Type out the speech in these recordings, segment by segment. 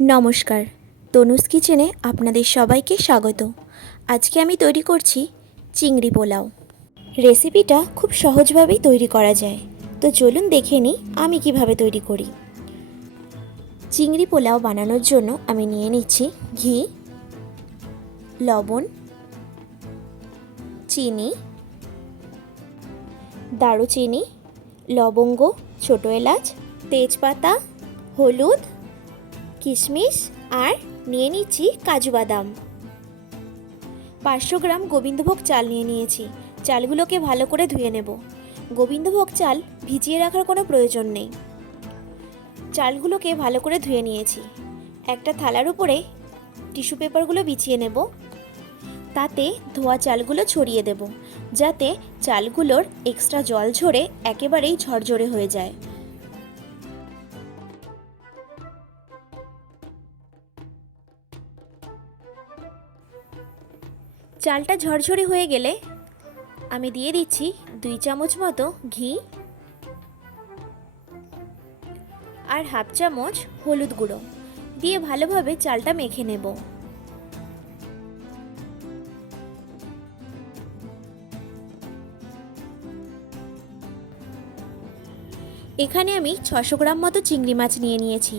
নমস্কার, তনুজ কিচেনে আপনাদের সবাইকে স্বাগত। আজকে আমি তৈরি করছি চিংড়ি পোলাও। রেসিপিটা খুব সহজভাবেই তৈরি করা যায়, তো চলুন দেখে নিই আমি কিভাবে তৈরি করি। চিংড়ি পোলাও বানানোর জন্য আমি নিয়ে নিচ্ছি ঘি, লবণ, চিনি, দারুচিনি, লবঙ্গ, ছোটো এলাচ, তেজপাতা, হলুদ, কিশমিশ আর নিয়ে নিচ্ছি কাজু বাদাম। 500 গ্রাম গোবিন্দভোগ চাল নিয়ে নিয়েছি। চালগুলোকে ভালো করে ধুয়ে নেব। গোবিন্দভোগ চাল ভিজিয়ে রাখার কোনো প্রয়োজন নেই। চালগুলোকে ভালো করে ধুয়ে নিয়েছি। একটা থালার উপরে টিস্যু পেপারগুলো বিছিয়ে নেব। তাতে ধোয়া চালগুলো ছড়িয়ে দেব, যাতে চালগুলোর এক্সট্রা জল ঝরে একেবারেই ঝরঝরে হয়ে যায়। চালটা ঝরঝরে হয়ে গেলে আমি দিয়ে দিচ্ছি 2 চামচ মতো ঘি আর হাফ চামচ হলুদ গুঁড়ো দিয়ে ভালোভাবে চালটা মেখে নেব। এখানে আমি 600 গ্রাম মতো চিংড়ি মাছ নিয়ে নিয়েছি।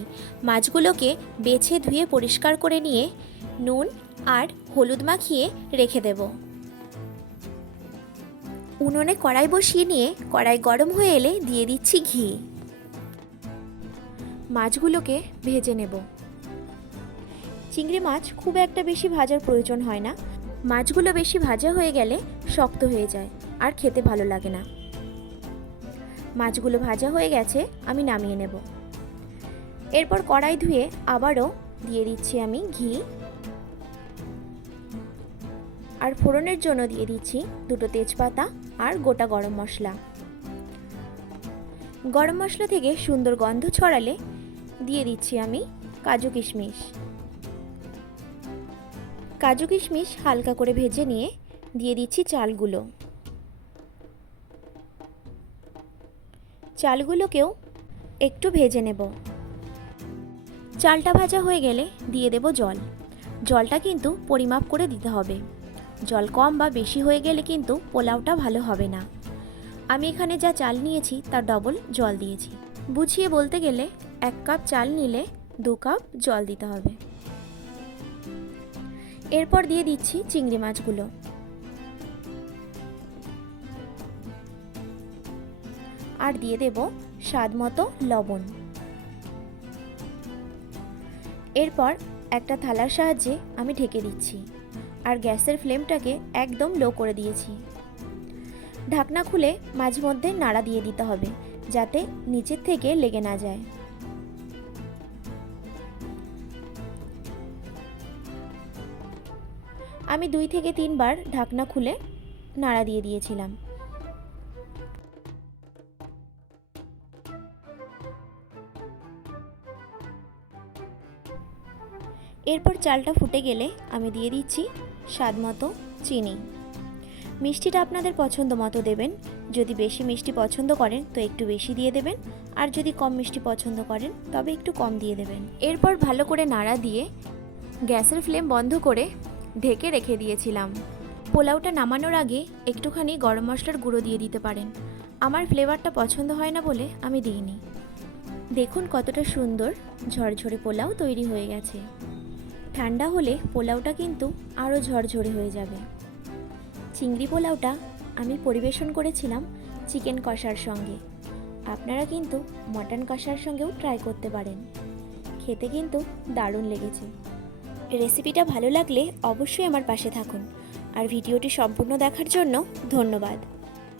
মাছগুলোকে বেছে ধুয়ে পরিষ্কার করে নিয়ে নুন আর হলুদ মাখিয়ে রেখে দেব। উনুনে কড়াই বসিয়ে নিয়ে কড়াই গরম হয়ে এলে দিয়ে দিচ্ছি ঘি। মাছগুলোকে ভেজে নেব। চিংড়ি মাছ খুব একটা বেশি ভাজার প্রয়োজন হয় না। মাছগুলো বেশি ভাজা হয়ে গেলে শক্ত হয়ে যায় আর খেতে ভালো লাগে না। মাছগুলো ভাজা হয়ে গেছে, আমি নামিয়ে নেব। এরপর কড়াই ধুয়ে আবারও দিয়ে দিচ্ছি আমি ঘি আর ফোড়নের জন্য দিয়ে দিচ্ছি 2টো তেজপাতা আর গোটা গরম মশলা। গরম মশলা থেকে সুন্দর গন্ধ ছড়ালে দিয়ে দিচ্ছি আমি কাজু কিশমিশ। কাজু কিশমিশ হালকা করে ভেজে নিয়ে দিয়ে দিচ্ছি চালগুলো। চালগুলোকেও একটু ভেজে নেব। চালটা ভাজা হয়ে গেলে দিয়ে দেব জল। জলটা কিন্তু পরিমাপ করে দিতে হবে। জল কম বা বেশি হয়ে গেলে কিন্তু পোলাওটা ভালো হবে না। আমি এখানে যা চাল নিয়েছি তার ডবল জল দিয়েছি। বুঝিয়ে বলতে গেলে 1 কাপ চাল নিলে 2 কাপ জল দিতে হবে। এরপর দিয়ে দিচ্ছি চিংড়ি মাছগুলো। আর দিয়ে দেব স্বাদ মতো লবণ। এরপর একটা থালার সাহায্যে আমি ঢেকে দিচ্ছি আর গ্যাসের ফ্লেমটাকে একদম লো করে দিয়েছি। ঢাকনা খুলে মাঝে মধ্যে নাড়া দিয়ে দিতে হবে, যাতে নিচের থেকে লেগে না যায়। আমি 2 থেকে 3 বার ঢাকনা খুলে নাড়া দিয়ে দিয়েছিলাম। এরপর চালটা ফুটে গেলে আমি দিয়ে দিচ্ছি স্বাদ মতো চিনি। মিষ্টিটা আপনাদের পছন্দ মতো দেবেন। যদি বেশি মিষ্টি পছন্দ করেন তো একটু বেশি দিয়ে দেবেন, আর যদি কম মিষ্টি পছন্দ করেন তবে একটু কম দিয়ে দেবেন। এরপর ভালো করে নাড়া দিয়ে গ্যাসের ফ্লেম বন্ধ করে ঢেকে রেখে দিয়েছিলাম। পোলাওটা নামানোর আগে একটুখানি গরম মশলার গুঁড়ো দিয়ে দিতে পারেন। আমার ফ্লেভারটা পছন্দ হয় না বলে আমি দিইনি। দেখুন কতটা সুন্দর ঝরঝরে পোলাও তৈরি হয়ে গেছে। ঠান্ডা হলে পোলাওটা কিন্তু আরও ঝরঝরে হয়ে যাবে। চিংড়ি পোলাওটা আমি পরিবেশন করেছিলাম চিকেন কষার সঙ্গে। আপনারা কিন্তু মটন কষার সঙ্গেও ট্রাই করতে পারেন। খেতে কিন্তু দারুণ লেগেছে। রেসিপিটা ভালো লাগলে অবশ্যই আমার পাশে থাকুন আর ভিডিওটি সম্পূর্ণ দেখার জন্য ধন্যবাদ।